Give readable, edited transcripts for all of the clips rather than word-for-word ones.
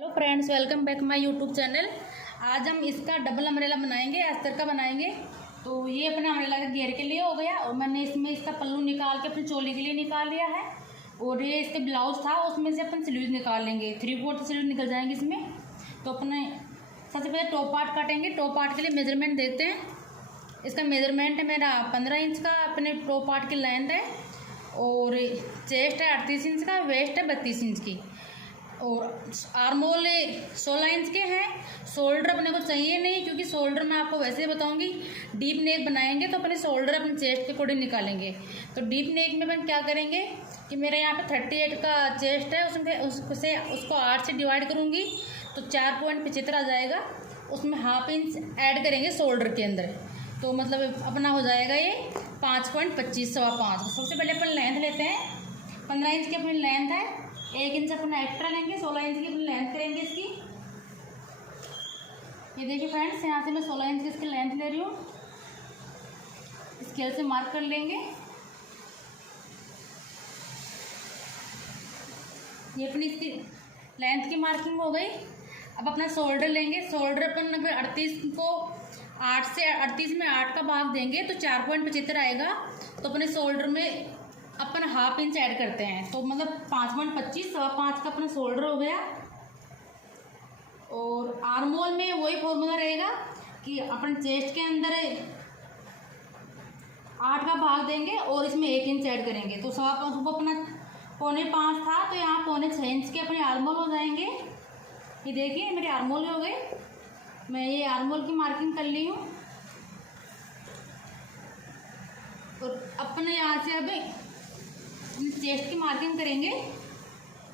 Hello friends, welcome back my YouTube channel. आज हम इसका डबल अम्ब्रेला बनाएंगे, अस्तर का बनाएंगे। तो ये अपने अम्ब्रेला का घेर के लिए हो गया और मैंने इसमें इसका पल्लू निकाल के अपनी चोली के लिए निकाल लिया है। और ये इसके ब्लाउज था, उसमें से अपन स्लीव्स निकाल लेंगे, 3/4 स्लीव निकल जाएंगे इसमें। तो अपने सबसे पहले टॉप पार्ट काटेंगे। टॉप पार्ट के लिए मेजरमेंट देते हैं। इसका मेजरमेंट है मेरा 15 इंच का, अपने टॉप पार्ट की लेंथ है। और चेस्ट है 38 इंच का, वेस्ट है 32 इंच की। और आर्मोल 16 इंच के हैं। शोल्डर अपने को चाहिए नहीं, क्योंकि शोल्डर मैं आपको वैसे बताऊंगी। डीप नेक बनाएंगे तो अपने शोल्डर अपने चेस्ट के अकॉर्डिंग निकालेंगे। तो डीप नेक में अपन क्या करेंगे कि मेरे यहाँ पे 38 का चेस्ट है, उसको 8 से डिवाइड करूँगी तो 4.75 आ जाएगा। उसमें ½ इंच ऐड करेंगे शोल्डर के अंदर, तो मतलब अपना हो जाएगा ये 5.25, 5.25। सबसे पहले अपन लेंथ लेते हैं। 15 इंच की अपनी लेंथ है, 1 इंच अपना एक्स्ट्रा लेंगे, 16 इंच की अपनी लेंथ करेंगे इसकी। ये देखिए फ्रेंड्स, यहाँ से मैं 16 इंच की इसकी लेंथ ले रही हूँ। स्केल से मार्क कर लेंगे। ये अपनी इसकी लेंथ की मार्किंग हो गई। अब अपना शोल्डर लेंगे। शोल्डर अपन अगर 38 को 8 से 38 में 8 का भाग देंगे तो 4.75 आएगा। तो अपने शोल्डर में अपन ½ इंच ऐड करते हैं, तो मतलब 5.25, 5.25 का अपना शोल्डर हो गया। और आर्मोल में वही फॉर्मूला रहेगा कि अपन चेस्ट के अंदर 8 का भाग देंगे और इसमें 1 इंच ऐड करेंगे, तो 5.25 अपना 4.25 था, तो यहाँ 4.6 इंच के अपने आर्मोल हो जाएंगे। ये देखिए मेरे आर्मोल हो गए। मैं ये आर्मोल की मार्किंग कर ली हूँ। और अपने यहाँ से अब चेस्ट की मार्किंग करेंगे।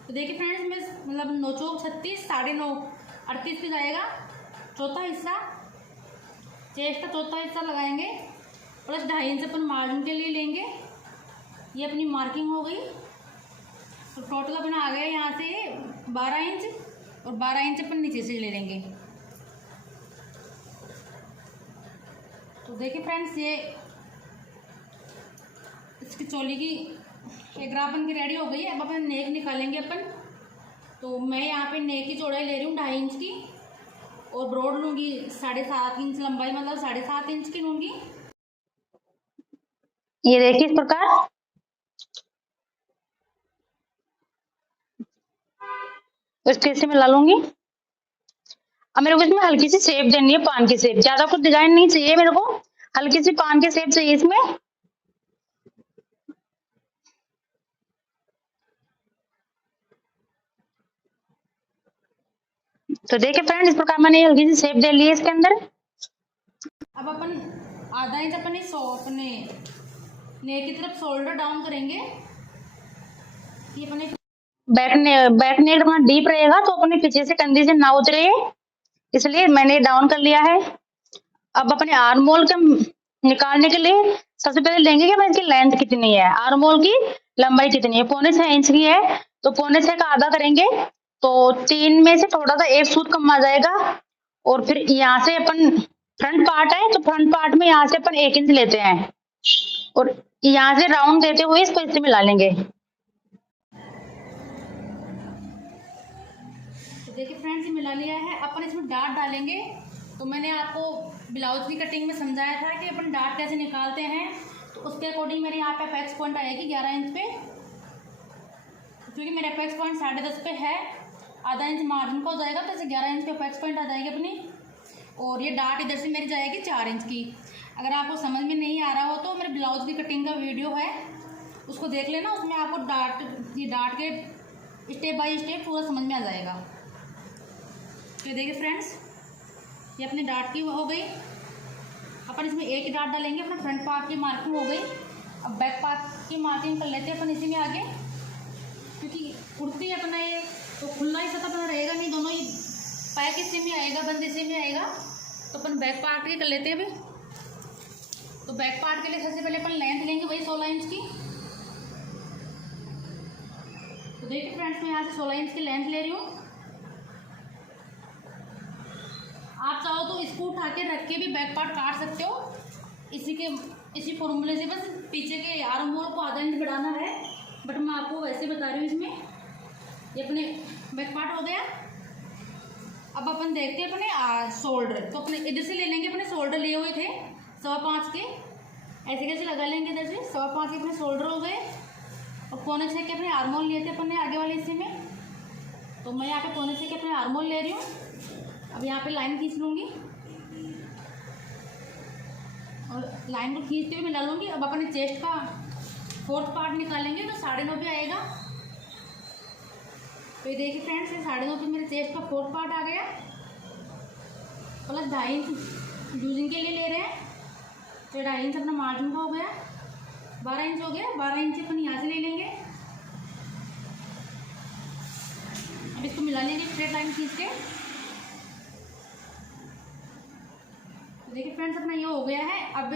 तो देखिए फ्रेंड्स, मैं मतलब 9 चौक 36, 9.5 38 पे जाएगा। चौथा हिस्सा चेस्ट का चौथा हिस्सा लगाएंगे, प्लस 2.5 इंच अपन मार्जिन के लिए लेंगे। ये अपनी मार्किंग हो गई। तो टोटल अपना आ गया यहाँ से 12 इंच, और 12 इंच अपन नीचे से ले लेंगे। तो देखिए फ्रेंड्स, ये इसकी चोली की ग्राफ बन के रेडी हो गई है। अब अपन नेक निकालेंगे अपन। तो मैं यहाँ पे नेक की चौड़ाई ले रही हूँ 2.5 इंच की, और ब्रॉड लूँगी 7.5 इंच लंबाई, मतलब 7.5 इंच की लूँगी। ये देखिए इस प्रकार इसके हिस्से में ला लूंगी। अब मेरे को इसमें हल्की सी शेप देनी है, पान की शेप। ज्यादा कुछ डिजाइन नहीं चाहिए मेरे को, हल्की सी पान की शेप चाहिए इसमें। तो देखिए फ्रेंड, इस प्रकार मैंने हल्की सी शेप दे ली है इसके अंदर। अब अपन ½ इंच अपने नेक की तरफ शोल्डर डाउन करेंगे। ये अपने बैक नेक अपना डीप रहेगा, तो अपने पीछे से कंधे से ना उतरे, इसलिए मैंने डाउन कर लिया है। अब अपने आर्मोल का निकालने के लिए सबसे पहले लेंगे कि भाई इसकी लेंथ कितनी है, आर्मोल की लंबाई कितनी है। 4.5 इंच की है, तो 4.5 का आधा करेंगे, तो 3 में से थोड़ा सा 1 सूत कम आ जाएगा। और फिर यहाँ से अपन फ्रंट पार्ट है, तो फ्रंट पार्ट में यहाँ से अपन 1 इंच लेते हैं, और यहाँ से राउंड देते हुए इसको इससे मिला लेंगे। तो देखिए फ्रेंड्स, ये मिला लिया है। अपन इसमें डाट डालेंगे। तो मैंने आपको ब्लाउज की कटिंग में समझाया था कि अपन डाट कैसे निकालते हैं। तो उसके अकॉर्डिंग मेरे यहाँ पे अपेक्स पॉइंट आएगी 11 इंच पे, क्योंकि मेरा अपेक्स पॉइंट 10.5 पे है। ½ इंच मार्जिन का हो जाएगा, तो ऐसे 11 इंच पे अपेक्स पॉइंट आ जाएगी अपनी। और ये डाट इधर से मेरी जाएगी 4 इंच की। अगर आपको समझ में नहीं आ रहा हो तो मेरे ब्लाउज की कटिंग का वीडियो है, उसको देख लेना। उसमें आपको ये डाट के स्टेप बाय स्टेप पूरा समझ में आ जाएगा। तो देखिए फ्रेंड्स, ये अपनी डाट की हो गई। अपन इसमें एक ही डाट डालेंगे। अपना फ्रंट पार्ट की मार्किंग हो गई। अब बैक पार्ट की मार्किंग कर लेते हैं अपन इसी में आगे, क्योंकि कुर्ती अपना ये तो खुला ही सतह अपना रहेगा नहीं, दोनों ही पैक इसी में आएगा, बंद इसी में आएगा। तो अपन बैक पार्ट की कर लेते हैं अभी। तो बैक पार्ट के लिए सबसे पहले अपन लेंथ लेंगे वही 16 इंच की। तो देखिए फ्रेंड्स, मैं यहाँ से 16 इंच की लेंथ ले रही हूँ। आप चाहो तो इसको उठा के रख के भी बैक पार्ट काट सकते हो। इसी फॉर्मूले से बस पीछे के आर्म होल को ½ इंच बढ़ाना है, बट मैं आपको वैसे बता रही हूँ। इसमें ये अपने बैक पार्ट हो गया। अब अपन देखते हैं अपने शोल्डर। तो अपने इधर से ले लेंगे, अपने शोल्डर लिए हुए थे 5.25 के, ऐसे कैसे लगा लेंगे इधर से 5.25 के अपने शोल्डर हो गए। और 5.25 के अपने आर्मोल लिए थे अपन ने आगे वाले हिस्से में, तो मैं यहाँ पे 5.25 के अपने आर्मोल ले रही हूँ। अब यहाँ पे लाइन खींच लूँगी और लाइन को खींचते हुए मिला लूँगी। अब अपने चेस्ट का 4th पार्ट निकालेंगे तो 9.5 पे आएगा। तो ये देखिए फ्रेंड्स, ये 9.5 पे मेरे चेस्ट का 4th पार्ट आ गया, प्लस 2.5 इंच यूजिंग के लिए ले रहे हैं। तो 2.5 इंच अपना मार्जिन का हो गया, 12 इंच हो गया। 12 इंच अपन यहाँ से ले लेंगे। अब इसको मिला लेंगे स्ट्रेट लाइन खींच के। देखिए फ्रेंड्स, अपना ये हो गया है। अब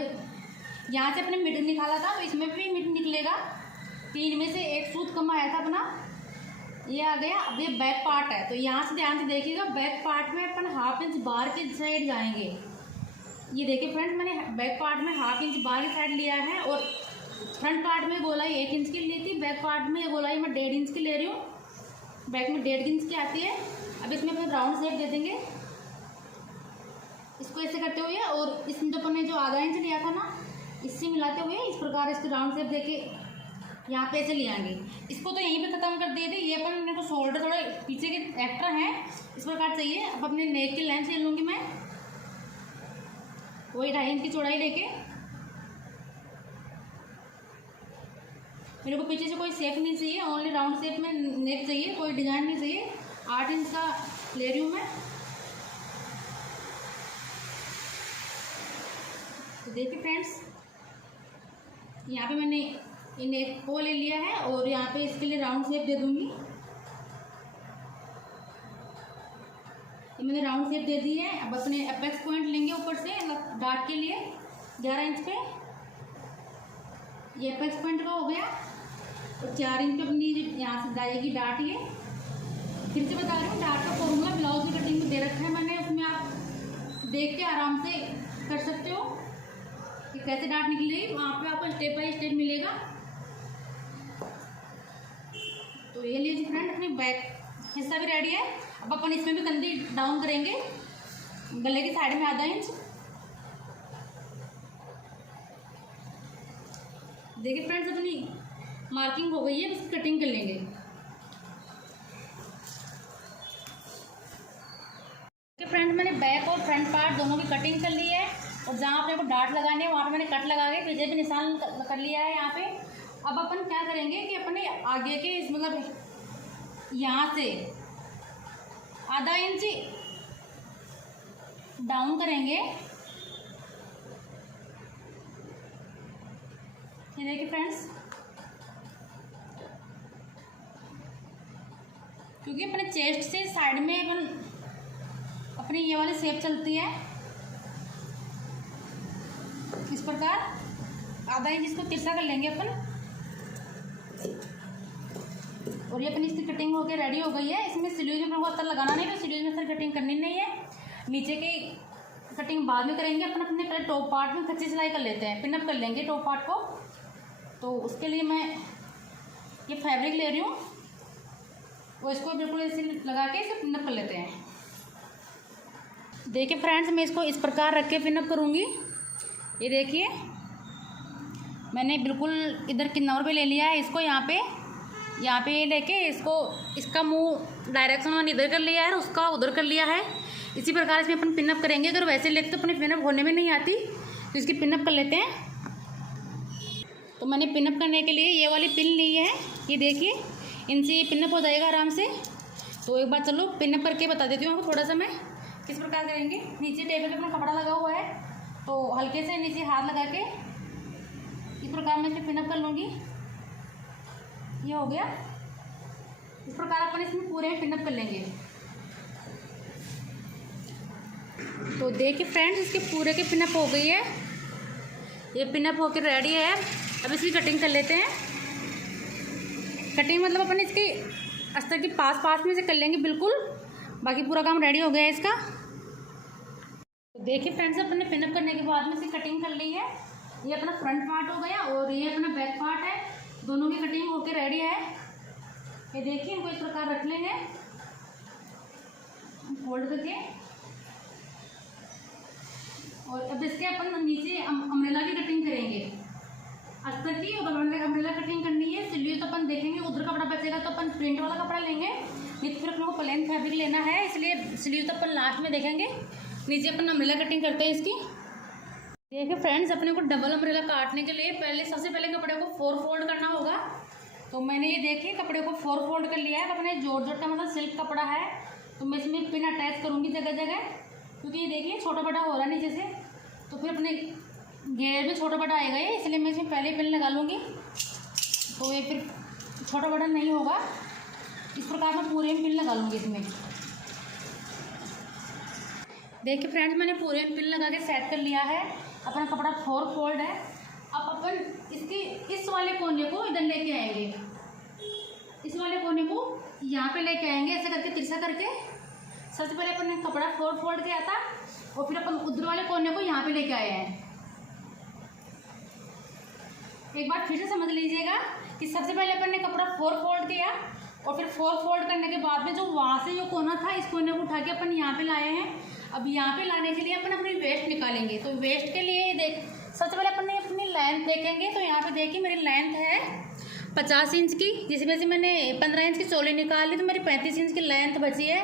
यहाँ से अपने मिड निकाला था, तो इसमें भी मिड निकलेगा। 3 में से 1 सूत कम आया था अपना, ये आ गया। अब ये बैक पार्ट है, तो यहाँ से ध्यान से देखिएगा, बैक पार्ट में अपन 1/2 इंच बाहर की साइड जाएंगे। ये देखिए फ्रेंड्स, मैंने बैक पार्ट में 1/2 इंच बाहर की साइड लिया है और फ्रंट पार्ट में गोलाई 1 इंच की ली थी। बैक पार्ट में गोलाई मैं 1.5 इंच की ले रही हूँ। बैक में 1.5 इंच की आती है। अब इसमें अपन राउंड शेप दे देंगे इसको ऐसे करते हुए, और इसमें जो अपन ने जो आधा इंच लिया था ना, इससे मिलाते हुए इस प्रकार इसको राउंड शेप देके यहाँ पे ऐसे ले आएंगे। इसको तो यहीं पे ख़त्म कर दिए थे। ये अपन ने तो शोल्डर थोड़े पीछे के एक्स्ट्रा हैं, इस प्रकार चाहिए। अब अपने नेक की लेंथ ले लूँगी मैं, वही 2.5 इंच की चौड़ाई लेके। मेरे को पीछे से कोई शेप नहीं चाहिए, ओनली राउंड शेप में नेक चाहिए, कोई डिज़ाइन नहीं चाहिए। 8 इंच का ले रही हूँ मैं। तो देखिए फ्रेंड्स, यहाँ पे मैंने इन एक को ले लिया है और यहाँ पे इसके लिए राउंड शेप दे दूँगी। ये मैंने राउंड शेप दे दी है। अब अपने अपेक्स पॉइंट लेंगे ऊपर से डार्ट के लिए 11 इंच पे। ये अपेक्स पॉइंट का हो गया। और 4 इंच पे अपनी यहाँ से जाएगी डार्ट। ये फिर से बता रही हूँ, डार्ट का फॉर्मूला ब्लाउज की कटिंग में दे रखा है मैंने, उसमें आप देख के आराम से कर सकते हो कि कैसे डार्ट निकलेगी। वहाँ पे आपको स्टेप बाय स्टेप मिलेगा। तो ये लीजिए फ्रेंड, अपनी बैक हिस्सा भी रेडी है। अब अपन इसमें भी कंधी डाउन करेंगे गले की साइड में आधा इंच। देखिए फ्रेंड्स, अपनी मार्किंग हो गई है, इसकी कटिंग कर लेंगे। फ्रेंड्स, मैंने बैक और फ्रंट पार्ट दोनों की कटिंग कर ली है, और जहाँ अपने को डार्ट लगाने हैं वहाँ पे मैंने कट लगा के पीछे भी निशान कर लिया है यहाँ पे। अब अपन क्या करेंगे कि अपने आगे के इस मतलब यहाँ से आधा इंच डाउन करेंगे। ये देखिए फ्रेंड्स, क्योंकि अपने चेस्ट से साइड में अपन अपनी ये वाली शेप चलती है इस प्रकार। आधा इंच इसको तिरछा कर लेंगे अपन, और ये अपनी इसकी कटिंग होकर रेडी हो गई है। इसमें स्लीव्स में अस्तर लगाना नहीं, तो स्लीव्स में सर कटिंग करनी नहीं है। नीचे की कटिंग बाद में करेंगे। अपन अपने पहले टॉप पार्ट में कच्ची सिलाई कर लेते हैं, पिनअप कर लेंगे टॉप पार्ट को। तो उसके लिए मैं ये फैब्रिक ले रही हूँ और इसको बिल्कुल ऐसे लगा के इसे पिनअप कर लेते हैं। देखिए फ्रेंड्स, मैं इसको इस प्रकार रख के पिनअप करूँगी। ये देखिए, मैंने बिल्कुल इधर किन्नौर पे ले लिया है इसको। यहाँ पे लेके इसको, इसका मुंह डायरेक्शन मैंने इधर कर लिया है और उसका उधर कर लिया है। इसी प्रकार इसमें अपन पिनअप करेंगे। अगर वैसे लेते तो अपने पिनअप होने में नहीं आती, तो इसकी पिनअप कर लेते हैं। तो मैंने पिनअप करने के लिए ये वाली पिन ली है, ये देखिए, इनसे ये पिनअप हो जाएगा आराम से। तो एक बार चलो पिनअप करके बता देती हूँ आपको थोड़ा सा मैं किस प्रकार करेंगे। नीचे टेबल पे अपना कपड़ा लगा हुआ है, तो हल्के से नीचे हाथ लगा के इस प्रकार मैं इसे पिनअप कर लूँगी। ये हो गया। इस प्रकार अपन इसमें पूरे पिनअप कर लेंगे। तो देखिए फ्रेंड्स, इसके पूरे के पिनअप हो गई है। ये पिनअप होकर रेडी है। अब इसकी कटिंग कर लेते हैं। कटिंग मतलब अपन इसकी अस्तर के पास में से कर लेंगे बिल्कुल। बाकी पूरा काम रेडी हो गया है इसका। तो देखिए फ्रेंड्स, अपन ने पिनअप करने के बाद में इसकी कटिंग कर ली है। ये अपना फ्रंट पार्ट हो गया और ये अपना बैक पार्ट है। दोनों की कटिंग होकर रेडी है। ये देखिए, इनको इस प्रकार रख लेंगे फोल्ड करके, और अब इसके अपन नीचे अम्ब्रेला की कटिंग करेंगे अस्तर की, और अम्ब्रेला कटिंग करनी है। सिलिए तो अपन देखेंगे उधर कपड़ा बचेगा तो अपन प्रिंट वाला कपड़ा लेंगे, नहीं तो फिर अपने को प्लेन फैब्रिक लेना है, इसलिए सिलिए तो अपन लास्ट में देखेंगे। नीचे अपन अम्ब्रेला कटिंग करते हैं इसकी। देखिए फ्रेंड्स, अपने को डबल अम्ब्रेला काटने के लिए सबसे पहले कपड़े को 4 फोल्ड करना होगा। तो मैंने ये देखिए कपड़े को 4 फोल्ड कर लिया है। अपने जॉर्जेट का मतलब सिल्क कपड़ा है, तो मैं इसमें पिन अटैच करूँगी जगह जगह, क्योंकि ये देखिए छोटा बड़ा हो रहा है नीचे से, तो फिर अपने घेर में छोटा बड़ा आएगा ये, इसलिए मैं इसमें पहले पिन लगा लूँगी, तो ये फिर छोटा बड़ा नहीं होगा। इस प्रकार मैं पूरे में पिन लगा लूँगी इसमें। देखिए फ्रेंड्स, मैंने पूरे में पिन लगा के सेट कर लिया है। अपना कपड़ा 4 फोल्ड है। अब अपन इसके इस वाले कोने को इधर लेके आएंगे, इस वाले कोने को यहाँ पे लेके आएंगे, ऐसे करके तिरछा करके। सबसे पहले अपन ने कपड़ा 4 फोल्ड किया था, और फिर अपन उधर वाले कोने को यहाँ पे लेके आए हैं। एक बार फिर से समझ लीजिएगा कि सबसे पहले अपन ने कपड़ा 4 फोल्ड किया, और फिर 4 फोल्ड करने के बाद में जो वहाँ से जो कोना था, इस कोने को उठा के अपन यहाँ पे लाए हैं। अब यहाँ पे लाने के लिए अपन अपनी वेस्ट निकालेंगे। तो वेस्ट के लिए सबसे पहले अपन ने अपनी लेंथ देखेंगे। तो यहाँ पे देखिए मेरी लेंथ है 50 इंच की, जिसमें से मैंने 15 इंच की चोली निकाल ली, तो मेरी 35 इंच की लेंथ बची है।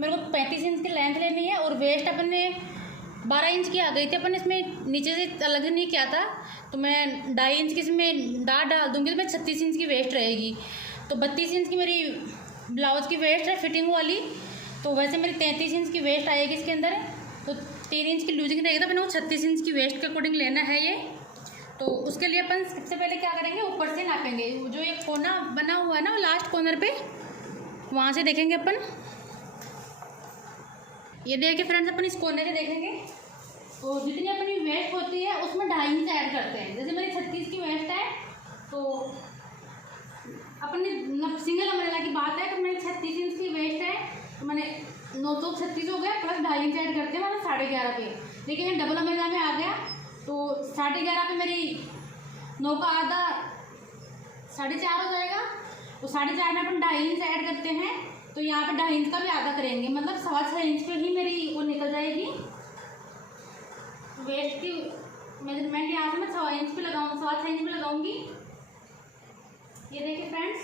मेरे को 35 इंच की लेंथ लेनी है। और वेस्ट अपन ने 12 इंच की आ गई थी, अपन इसमें नीचे से अलग नहीं किया था, तो मैं 2.5 इंच की इसमें डाल दूँगी, तो मैं 36 इंच की वेस्ट रहेगी। तो 32 इंच की मेरी ब्लाउज की वेस्ट है फिटिंग वाली, तो वैसे मेरी 33 इंच की वेस्ट आएगी इसके अंदर। तो 3 इंच की लूजिंग रहेगी, तो अपने को 36 इंच की वेस्ट के अकॉर्डिंग लेना है ये। तो उसके लिए अपन सबसे पहले क्या करेंगे, ऊपर से नापेंगे। जो एक कोना बना हुआ है ना, लास्ट कॉर्नर पे, वहाँ से देखेंगे अपन। ये देखिए फ्रेंड्स, अपन इस कोने से देखेंगे, तो जितनी अपनी वेस्ट होती है उसमें 2.5 इंच ऐड करते हैं। जैसे मेरी 36 की वेस्ट है, तो अपन सिंगल अम्ब्रेला की बात है, तो मेरी 36 इंच की वेस्ट है, तो मैंने 9 चौक 36 हो गया, प्लस 2.5 इंच ऐड करते हैं, मतलब 11.5 पे। लेकिन मैं डबल अम्ब्रेला में आ गया, तो 11.5 पे मेरी 9 का आधा 4.5 हो जाएगा। तो 4.5 में अपन 2.5 इंच ऐड करते हैं, तो यहाँ पे 2.5 इंच का भी आधा करेंगे, मतलब 6.25 इंच पे ही मेरी वो निकल जाएगी वेस्ट की मेजरमेंट। यहाँ से मैं 6 इंच पे लगाऊँ, 6.25 इंच पे लगाऊंगी। ये देखिए फ्रेंड्स,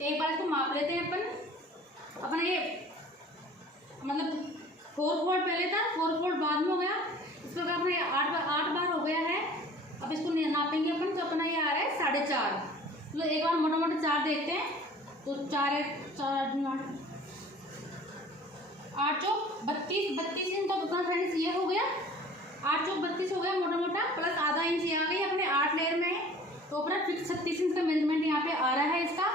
एक बार इसको माप लेते हैं अपन ये मतलब 4 फोल्ड पहले था, 4 फोल्ड बाद में हो गया। इस प्रकार अपना 8 बार हो गया है। अब इसको नापेंगे अपन, तो अपना ये आ रहा है 4.5। तो एक बार मोटा मोटा 4 देखते हैं, तो 4 8 चौक 32 इंच। तो अपना फ्रेंड्स ये हो गया 8 चौक 32 हो गया मोटा मोटा, प्लस आधा इंच ये आ गई अपने 8 लेयर में। तो अपना फिक्स 36 इंच का मेजरमेंट यहाँ पे आ रहा है इसका।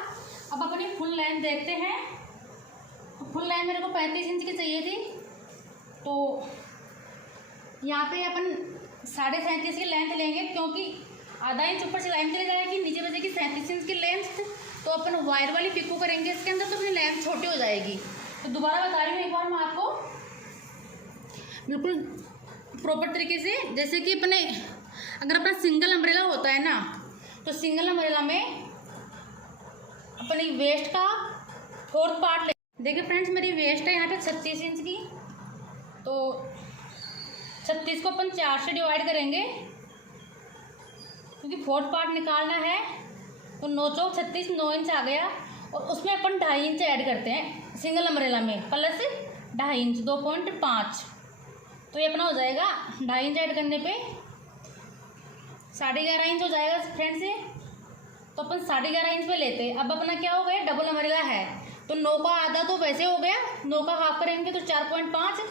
अब अपनी फुल लेंथ देखते हैं। तो फुल लेंथ मेरे को 35 इंच की चाहिए थी, तो यहाँ पे अपन 37.5 की लेंथ लेंगे, क्योंकि आधा इंच ऊपर से लाइन चली जाएगी, नीचे बचेगी 37 इंच की लेंथ। तो अपन वायर वाली पिको करेंगे इसके अंदर, तो अपनी लेंथ छोटी हो जाएगी। तो दोबारा बता रही हूँ एक बार मैं आपको, बिल्कुल प्रॉपर तरीके से। जैसे कि अपने अगर अपना सिंगल अम्ब्रेला होता है ना, तो सिंगल अम्ब्रेला में अपनी वेस्ट का 4th पार्ट ले। देखिए फ्रेंड्स, मेरी वेस्ट है यहाँ पे 36 इंच की, तो 36 को अपन 4 से डिवाइड करेंगे, क्योंकि 4th पार्ट निकालना है। तो 9 चौक 36, 9 इंच आ गया, और उसमें अपन 2.5 इंच ऐड करते हैं सिंगल अम्ब्रेला में, प्लस 2.5 इंच 2.5। तो ये अपना हो जाएगा 2.5 इंच ऐड करने पे 11.5 इंच हो जाएगा फ्रेंड्स ये। तो अपन 11.5 इंच पे लेते हैं। अब अपना क्या हो गया, डबल अम्ब्रेला है, तो 9 का आधा तो वैसे हो गया, 9 का हाफ करेंगे तो 4.5,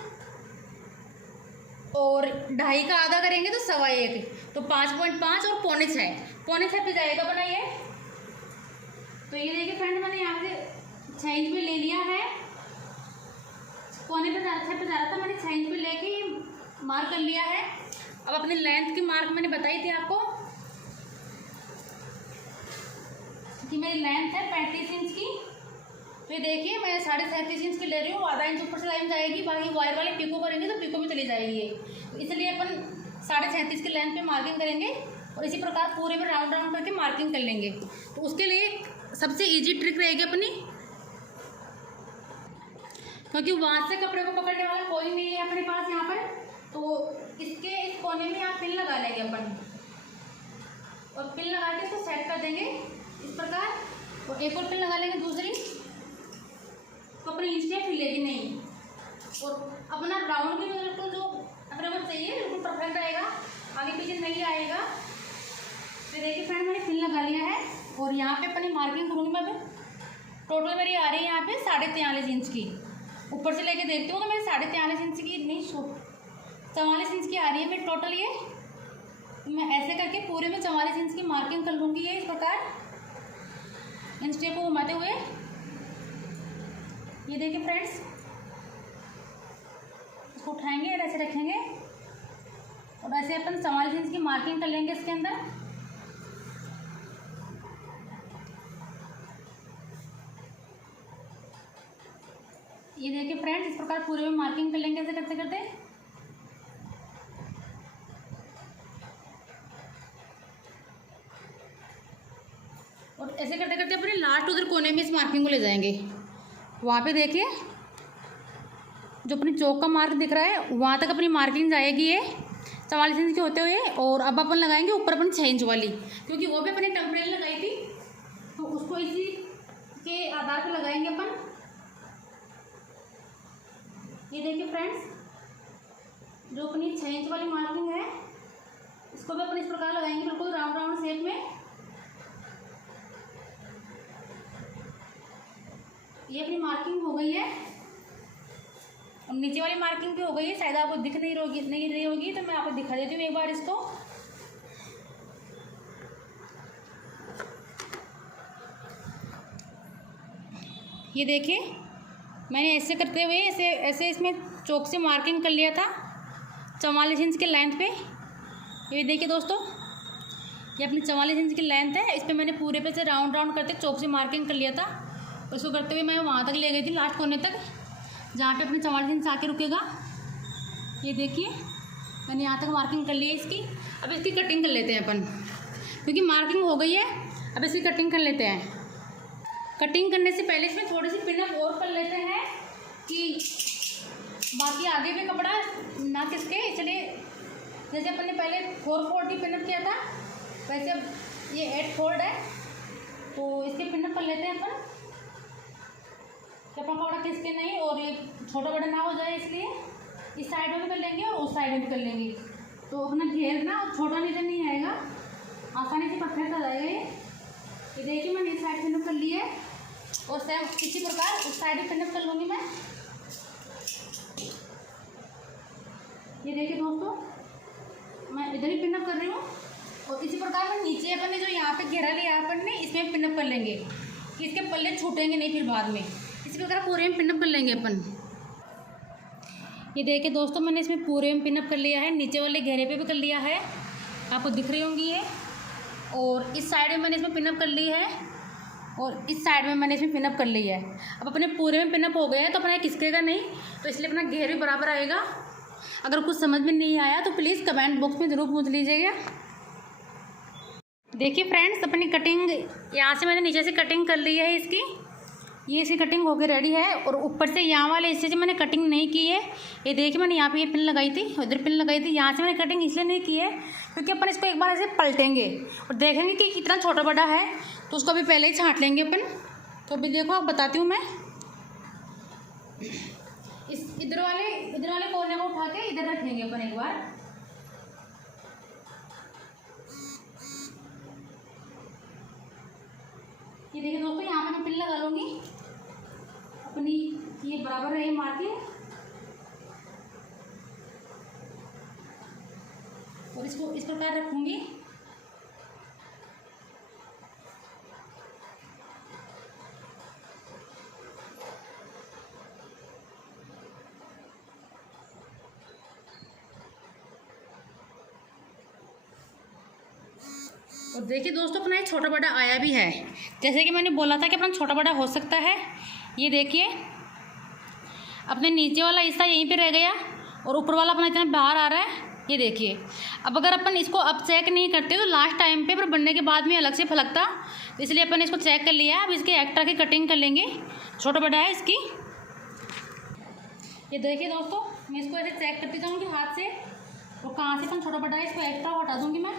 और 2.5 का आधा करेंगे तो 1.25, तो 5.5 और 5.6 पे जाएगा अपना ये। तो ये देखिए फ्रेंड, मैंने यहाँ से 6 इंच पे ले लिया है, कोने पे 6 पे जा रहा था, मैंने 6 इंच पे लेके मार्क कर लिया है। अब अपनी लेंथ की मार्क मैंने बताई थी आपको कि मेरी लेंथ है 35 इंच की। तो ये देखिए मैं 37.5 इंच की ले रही हूँ, आधा इंच ऊपर से लाइन जाएगी, बाकी वायर वाली पिको करेंगे तो पिको भी चली जाएगी। तो इसलिए अपन 37.5 की लेंथ पे मार्किंग करेंगे, और इसी प्रकार पूरे में राउंड राउंड करके मार्किंग कर लेंगे। तो उसके लिए सबसे ईजी ट्रिक रहेगी अपनी क्योंकि वहाँ से कपड़े को पकड़ने वाला कोई नहीं है अपने पास यहाँ पर। तो इसके इस कोने में यहाँ पिन लगा लेंगे अपन, और पिन लगा के इसको सेट कर देंगे इस प्रकार, और एक और पिन लगा लेंगे दूसरी, तो अपनी इंच हिलेगी नहीं, और अपना राउंड भी बिल्कुल जो अपने को चाहिए बिल्कुल परफेक्ट रहेगा, आगे पीछे नहीं आएगा। तो देखिए फ्रेंड मैंने पिन लगा लिया है, और यहाँ पे अपनी मार्किंग करूँगी मैं। टोटल मेरी आ रही है यहाँ पे 43.5 इंच की, ऊपर से लेके देखती हूँ तो मेरी 43.5 इंच की नहीं 44 इंच की आ रही है मेरी टोटल। ये मैं ऐसे करके पूरे में 44 इंच की मार्किंग कर लूँगी ये इस प्रकार इंच टेप को घुमाते हुए। ये देखिए फ्रेंड्स, इसको उठाएंगे और ऐसे रखेंगे, और ऐसे अपन 44 इंच की मार्किंग कर लेंगे इसके अंदर। ये देखिए फ्रेंड्स, इस प्रकार पूरे में मार्किंग कर लेंगे ऐसे करते करते। और ऐसे करते करते अपने लास्ट उधर कोने में इस मार्किंग को ले जाएंगे। वहाँ पे देखिए जो अपनी चौक का मार्क दिख रहा है वहाँ तक अपनी मार्किंग जाएगी ये 44 इंच के होते हुए। और अब अपन लगाएंगे ऊपर अपनी 6 इंच वाली, क्योंकि वो भी अपने टेम्परेरी लगाई थी, तो उसको इसी के आधार पर लगाएंगे अपन। ये देखिए फ्रेंड्स, जो अपनी 6 इंच वाली मार्किंग है इसको भी अपन इस प्रकार लगाएंगे बिल्कुल राउंड राउंड शेप में। ये अपनी मार्किंग हो गई है, और नीचे वाली मार्किंग भी हो गई है। शायद आपको दिख नहीं रही होगी तो मैं आपको दिखा देती हूँ एक बार इसको। ये देखिए मैंने ऐसे करते हुए ऐसे इसमें चौक से मार्किंग कर लिया था 44 इंच के लेंथ पे। ये देखिए दोस्तों, ये अपनी 44 इंच की लेंथ है, इस पर मैंने पूरे पे से राउंड राउंड करते चौक से मार्किंग कर लिया था। उसको करते हुए मैं वहाँ तक ले गई थी लास्ट कोने तक, जहाँ पे अपने 44 इंच आके रुकेगा। ये देखिए मैंने यहाँ तक मार्किंग कर ली है इसकी। अब इसकी कटिंग कर लेते हैं अपन, क्योंकि मार्किंग हो गई है। अब इसकी कटिंग कर लेते हैं। कटिंग करने से पहले इसमें थोड़ी सी पिनअप और कर लेते हैं कि बाकी आगे भी कपड़ा ना खिसके, इसलिए जैसे अपन ने पहले 4 फोल्ड की पिनअप किया था वैसे अब ये 8 फोल्ड है, तो इसके पिनअप कर लेते हैं अपन कि अपना कपड़ा खिसके नहीं और ये छोटा बड़ा ना हो जाए। इसलिए इस साइड में भी कर लेंगे और उस साइड में भी कर लेंगे, तो अपना घेर ना छोटा नीचे नहीं आएगा, आसानी से परफेक्ट आ जाएगा ये देखिए मैंने इस साइड पिनअप कर ली है, और सेम इसी प्रकार उस साइड भी पिनअप कर लूँगी मैं। ये देखिए दोस्तों, मैं इधर ही पिनअप कर रही हूँ, और इसी प्रकार मैं नीचे अपन ने जो यहाँ पे घेरा लिया अपन ने इसमें पिनअप कर लेंगे कि इसके पल्ले छूटेंगे नहीं फिर बाद में। इसी प्रकार पूरे में पिनअप कर लेंगे अपन। ये देखिए दोस्तों, मैंने इसमें पूरे में पिनअप कर लिया है, नीचे वाले घेरे पे भी कर लिया है, आपको दिख रही होंगी ये। और इस साइड में मैंने इसमें पिनअप कर ली है, और इस साइड में मैंने इसमें पिनअप कर ली है। अब अपने पूरे में पिनअप हो गया है तो अपना किसकेगा नहीं, तो इसलिए अपना घेर भी बराबर आएगा। अगर कुछ समझ में नहीं आया तो प्लीज़ कमेंट बॉक्स में ज़रूर पूछ लीजिएगा। देखिए फ्रेंड्स, अपनी कटिंग यहाँ से मैंने नीचे से कटिंग कर ली है इसकी, ये इसकी कटिंग होकर रेडी है। और ऊपर से यहाँ वाले हिस्से से मैंने कटिंग नहीं की है। ये देखिए मैंने यहाँ पे ये पिन लगाई थी, उधर पिन लगाई थी, यहाँ से मैंने कटिंग इसलिए नहीं की है क्योंकि अपन इसको एक बार ऐसे पलटेंगे और देखेंगे कि कितना छोटा बड़ा है, तो उसको अभी पहले ही छाँट लेंगे अपन। तो अभी देखो आप बताती हूँ मैं, इस इधर वाले कोने को उठा के इधर रखेंगे अपन एक बार। ये देखिए दोस्तों, यहाँ पे मैं पिन लगा लूँगी अपनी, ये बराबर रहे मार्किंग, और इसको इस प्रकार रखूँगी। और देखिए दोस्तों, अपना ये छोटा बड़ा आया भी है, जैसे कि मैंने बोला था कि अपना छोटा बड़ा हो सकता है। ये देखिए अपने नीचे वाला हिस्सा यहीं पे रह गया और ऊपर वाला अपना इतना बाहर आ रहा है। ये देखिए, अब अगर अपन इसको अब चेक नहीं करते तो लास्ट टाइम पे पर बनने के बाद में अलग से फलकता, तो इसलिए अपन इसको चेक कर लिया है। अब इसकी एक्स्ट्रा की कटिंग कर लेंगे, छोटा बड़ा है इसकी। ये देखिए दोस्तों, मैं इसको ऐसे चेक करती जाऊँगी हाथ से, और कहाँ से अपन छोटा बड़ा है इसको एक्स्ट्रा हटा दूँगी मैं।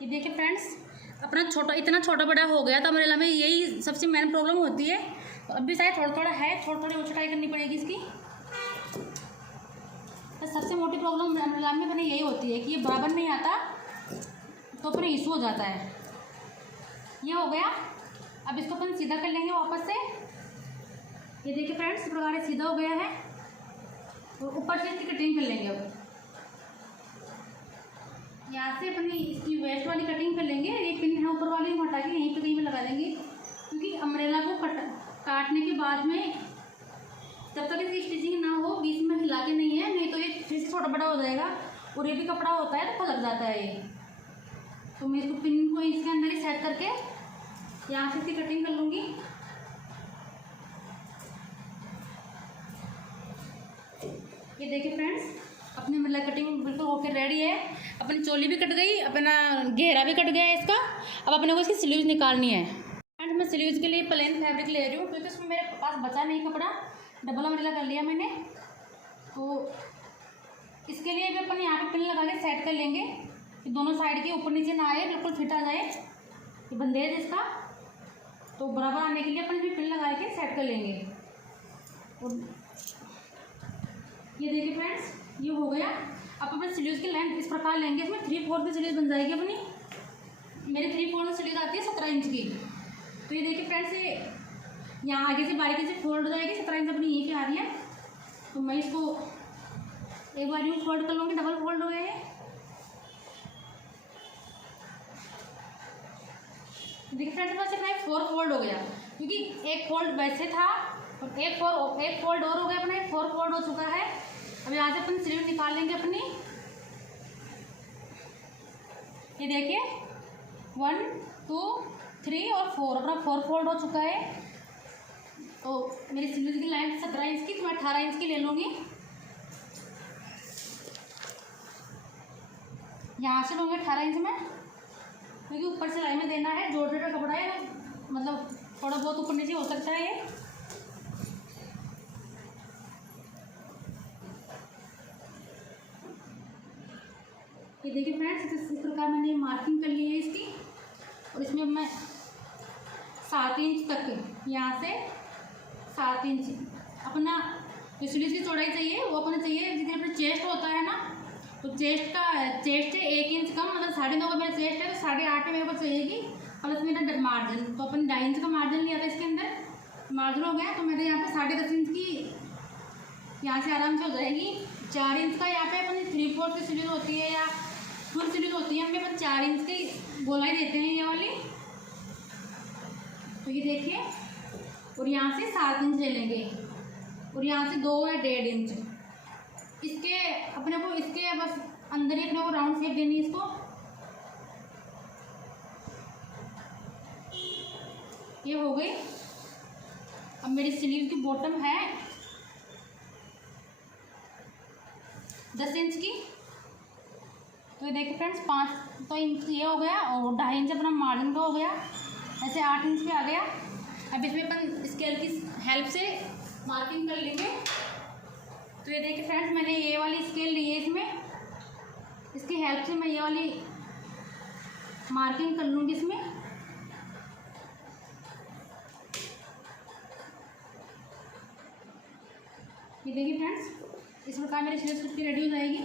ये देखिए फ्रेंड्स, अपना छोटा इतना छोटा बड़ा हो गया था अम्ब्रेला में, यही सबसे मेन प्रॉब्लम होती है। तो अब भी शायद थोड़ा थोड़ा है, थोड़ी थोड़ी ऊंचाई करनी पड़ेगी इसकी। तो सबसे मोटी प्रॉब्लम अम्ब्रेला में अपनी यही होती है कि ये बराबर नहीं आता, तो अपने इशू हो जाता है। ये हो गया। अब इसको अपन सीधा कर लेंगे वापस से। ये देखिए फ्रेंड्स, इस प्रकार सीधा हो गया है, और ऊपर से इसकी कटिंग कर लेंगे। अब यहाँ से अपनी इसकी वेस्ट वाली कटिंग कर लेंगे। ये पिन है ऊपर वाली हटा के यहीं पे कहीं पे लगा देंगे, क्योंकि अम्ब्रेला को काटने के बाद में जब तक इसकी स्टिचिंग ना हो बीच में हिला के नहीं है, नहीं तो ये फिर से छोटा बड़ा हो जाएगा, और ये भी कपड़ा होता है तो लग जाता है ये। तो मैं इसको पिन को इसके अंदर ही सेट करके यहाँ से इसकी कटिंग कर लूँगी। ये देखिए फ्रेंड्स, अपनी मतलब कटिंग बिल्कुल होके रेडी है। अपनी चोली भी कट गई, अपना घेरा भी कट गया है इसका। अब अपने को इसकी स्लीव्स निकालनी है। एंड मैं स्लीव्स के लिए प्लेन फैब्रिक ले रही हूँ, क्योंकि उसमें मेरे पास बचा नहीं कपड़ा, डबल अम्ब्रेला कर लिया मैंने। तो इसके लिए भी अपन यहाँ पे पिन लगा के सेट कर लेंगे कि दोनों साइड के ऊपर नीचे ना आए, बिल्कुल फिट आ जाए। ये बंदेज इसका, तो बराबर आने के लिए अपन भी पिन लगा के सेट कर लेंगे। और ये देखिए फ्रेंड्स, ये हो गया। अब अपन स्लीव्स की लेंथ इस प्रकार लेंगे, इसमें 3/4 की स्लीव बन जाएगी अपनी। मेरी 3/4 स्लीव आती है 17 इंच की। तो ये देखिए फ्रेंड्स, ये यहाँ आगे से बारीकी से फोल्ड हो जाएगी। 17 इंच अपनी यहीं पे आ रही है, तो मैं इसको एक बार यूँ फोल्ड कर लूँगी। डबल फोल्ड हो गया है। देखिए फ्रेंड्स, बस इतना 4 फोल्ड हो गया, क्योंकि एक फोल्ड वैसे था और एक फोल्ड और हो गया अपना, 4 फोल्ड हो चुका है। अब यहाँ से अपन स्लीव निकाल लेंगे अपनी। ये देखिए 1 2 3 और 4, अपना 4 फोल्ड हो चुका है। तो मेरी स्लीव की लेंथ 17 इंच की, तो मैं 18 इंच की ले लूँगी। यहाँ से लूँगी 18 इंच में, क्योंकि ऊपर सिलाई में देना है। जॉर्जेट का कपड़ा है, मतलब थोड़ा बहुत ऊपर नीचे हो सकता है ये। ये देखिए फ्रेंड्स, इस प्रकार मैंने मार्किंग कर ली है इसकी, और इसमें मैं 7 इंच तक, यहाँ से 7 इंच अपना जो स्लीव की चौड़ाई चाहिए वो अपने चाहिए। जितने अपना चेस्ट होता है ना, तो चेस्ट से 1 इंच कम, मतलब 9.5 का मेरा चेस्ट है, तो 8.5 में मेरे को चाहिएगी। प्लस मेरा मार्जिन, तो अपन 2.5 इंच का मार्जिन लिया था इसके अंदर, मार्जिन हो गया। तो मेरे यहाँ पे 10.5 इंच की यहाँ से आराम से हो जाएगी। 4 इंच का यहाँ पे अपनी 3/4 की स्लीव होती है या फुल स्लीव होती है, हमें 4 इंच की गोलाई देते हैं ये वाली। तो ये देखिए, और यहाँ से 7 इंच ले लेंगे, और यहाँ से 2 या 1.5 इंच इसके अपने को, इसके बस अंदर ही अपने को राउंड शेप देनी है इसको। ये हो गई। अब मेरी स्लीव की बॉटम है 10 इंच की। तो ये देखिए फ्रेंड्स, 5 इंच ये हो गया, और 2.5 इंच अपना मार्जिन का हो गया, ऐसे 8 इंच पे आ गया। अब इसमें अपन स्केल की हेल्प से मार्किंग कर लेंगे। तो ये देखिए फ्रेंड्स, मैंने ये वाली स्केल ली है, इसमें इसकी हेल्प से मैं ये वाली मार्किंग कर लूँगी इसमें। ये देखिए फ्रेंड्स, इस प्रकार मेरी स्लीव सबकी रेडी हो जाएगी।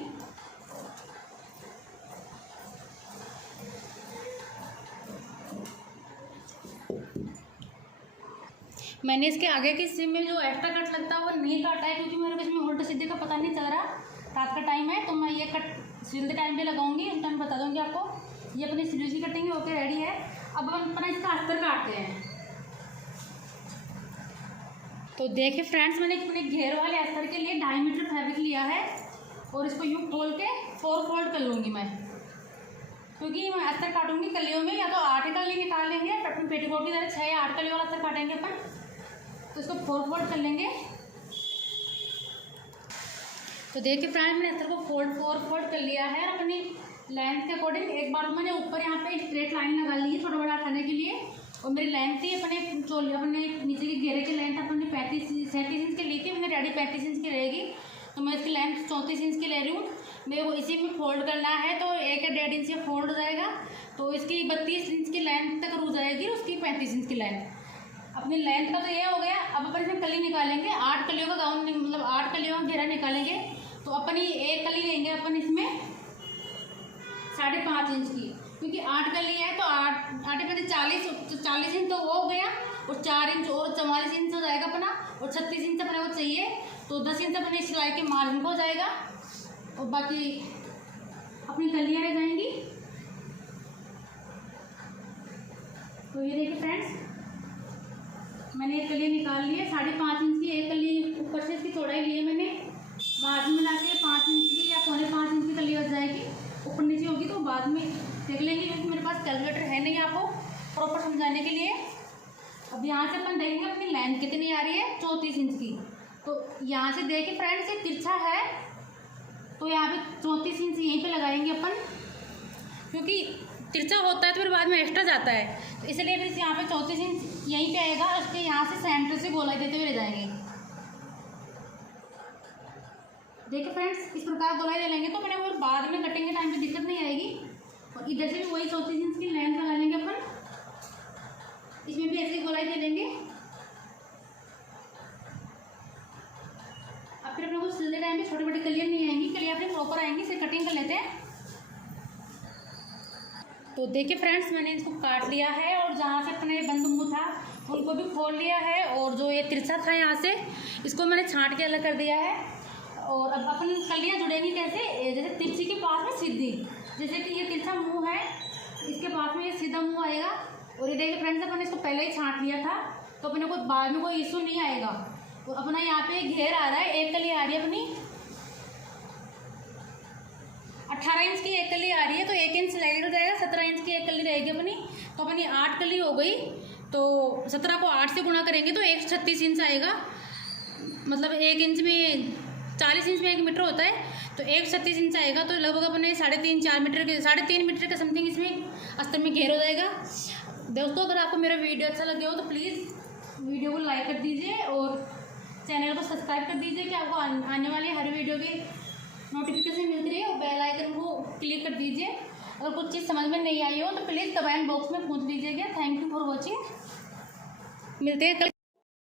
मैंने इसके आगे की सिम में जो एक्स्ट्रा कट लगता है वो नहीं काटा है, क्योंकि मेरे को इसमें उल्टे सीधे का पता नहीं चल रहा। रात का टाइम है, तो मैं ये कट सिलते टाइम पे लगाऊंगी, उस टाइम बता दूंगी आपको। ये अपनी स्लीव की कटिंग होके रेडी है। अब हम अपना इसका अस्तर काटते हैं। तो देखिए फ्रेंड्स, मैंने अपने घेर वाले अस्तर के लिए 2.5 मीटर फैब्रिक लिया है, और इसको यूँ खोल के 4 फोल्ड कर लूँगी मैं, क्योंकि मैं अस्तर काटूंगी कलियों में। या तो 8 कली निकाल लेंगे, अपनी पेटीकोट की तरह 6 या 8 कली वाला अस्तर काटेंगे अपन। तो इसको 4 फोल्ड कर लेंगे। तो देखिए फ्रेंड्स, मैंने अस्तर को 4 फोल्ड कर लिया है, और अपनी लेंथ के अकॉर्डिंग एक बार तो मैंने ऊपर यहाँ पे स्ट्रेट लाइन लगा ली है छोटा बड़ा उठाने के लिए। और मेरी लेंथ थी अपने नीचे के घेरे की लेंथ अपने 37 इंच की ली थी। मैंने रेडी 35 इंच की रहेगी, तो मैं इसकी लेंथ 34 इंच की ले रही हूँ। मेरे को इसी में फोल्ड करना है, तो 1 या 1.5 इंच में फोल्ड हो जाएगा, तो इसकी 32 इंच की लेंथ तक रू जाएगी, उसकी 35 इंच की लेंथ। अपनी लेंथ का तो ये हो गया। अब अपन इसमें कली निकालेंगे, 8 कलियों का गाउन, मतलब 8 कलियों का घेरा निकालेंगे। तो अपनी एक कली लेंगे अपन इसमें 5.5 इंच की, क्योंकि 8 कली है तो 8 40 इंच तो वो हो गया, और 4 इंच और 44 इंच हो जाएगा अपना, और 36 इंच अपने को चाहिए, तो 10 इंच अपने सिलाई के मार्जिन को हो जाएगा, और बाकी अपनी कलियाँ रह जाएंगी। तो ये देखिए फ्रेंड्स, मैंने एक कली निकाल ली है 5.5 इंच की। एक कली ऊपर से इसकी चौड़ाई ली है मैंने, मार्जिन मिला के 5 इंच की या 5.25 इंच की कली हो जाएगी। ऊपर नीचे होगी तो बाद में देख लेंगे, क्योंकि मेरे पास कैलकुलेटर है नहीं आपको प्रॉपर समझाने के लिए। अब यहाँ से अपन देखेंगे अपनी लेंथ कितनी आ रही है, 34 इंच की। तो यहाँ से देखिए फ्रेंड्स, ये तिरछा है, तो यहाँ पे 34 इंच यहीं पे लगाएंगे अपन, क्योंकि तिरछा होता है तो फिर बाद में एक्स्ट्रा जाता है, तो इसलिए फिर यहाँ पे 34 इंच यहीं पे आएगा। उसके यहाँ से सेंटर से गोलाई देते हुए ले जाएंगे। देखिए फ्रेंड्स, इस प्रकार गोलाई ले लेंगे तो मैंने वो बाद में कटिंग के टाइम पे दिक्कत नहीं आएगी। और इधर से भी वही 34 इंच की लेंथ लगा लेंगे अपन, इसमें भी ऐसी गोलाई दे देंगे। अब फिर अपने को सिलते टाइम पे छोटी बड़ी कलियाँ नहीं आएंगी, कलियाँ अपनी प्रॉपर आएंगी। इसे कटिंग कर लेते हैं। तो देखिए फ्रेंड्स, मैंने इसको काट लिया है, और जहाँ से अपने बंद मुँह था उनको भी खोल लिया है, और जो ये तिरछा था यहाँ से इसको मैंने छांट के अलग कर दिया है। और अब अपन कलियाँ जुड़ेंगी कैसे, जैसे तिरछी के पास में सीधी, जैसे कि ये तिरछा मुँह है, इसके पास में ये सीधा मुँह आएगा। और ये देखिए फ्रेंड्स, अपन इसको पहले ही छांट लिया था, तो अपने को बाद में कोई इशू नहीं आएगा। तो अपना यहाँ पे घेर आ रहा है, एक कली आ रही है अपनी 18 इंच की एक कली आ रही है, तो 1 इंच सिलाई हो जाएगा। 17 इंच की एक कली रहेगी अपनी, तो अपनी 8 कली हो गई। तो 17 को 8 से गुणा करेंगे तो 136 इंच आएगा, मतलब 1 इंच में 40 इंच में 1 मीटर होता है, तो 136 इंच आएगा। तो लगभग अपने 3.5-4 मीटर के 3.5 मीटर के समथिंग इसमें अस्तर में घेर हो जाएगा। दोस्तों, अगर आपको मेरा वीडियो अच्छा लगे हो तो प्लीज़ वीडियो को लाइक कर दीजिए, और चैनल को सब्सक्राइब कर दीजिए, कि आपको आने वाली हर वीडियो की नोटिफिकेशन मिलती रही, और बेल आइकन को क्लिक कर दीजिए। अगर कुछ चीज़ समझ में नहीं आई हो तो प्लीज़ कमेंट बॉक्स में पूछ लीजिएगा। Thank you for watching. मिलते हैं कल।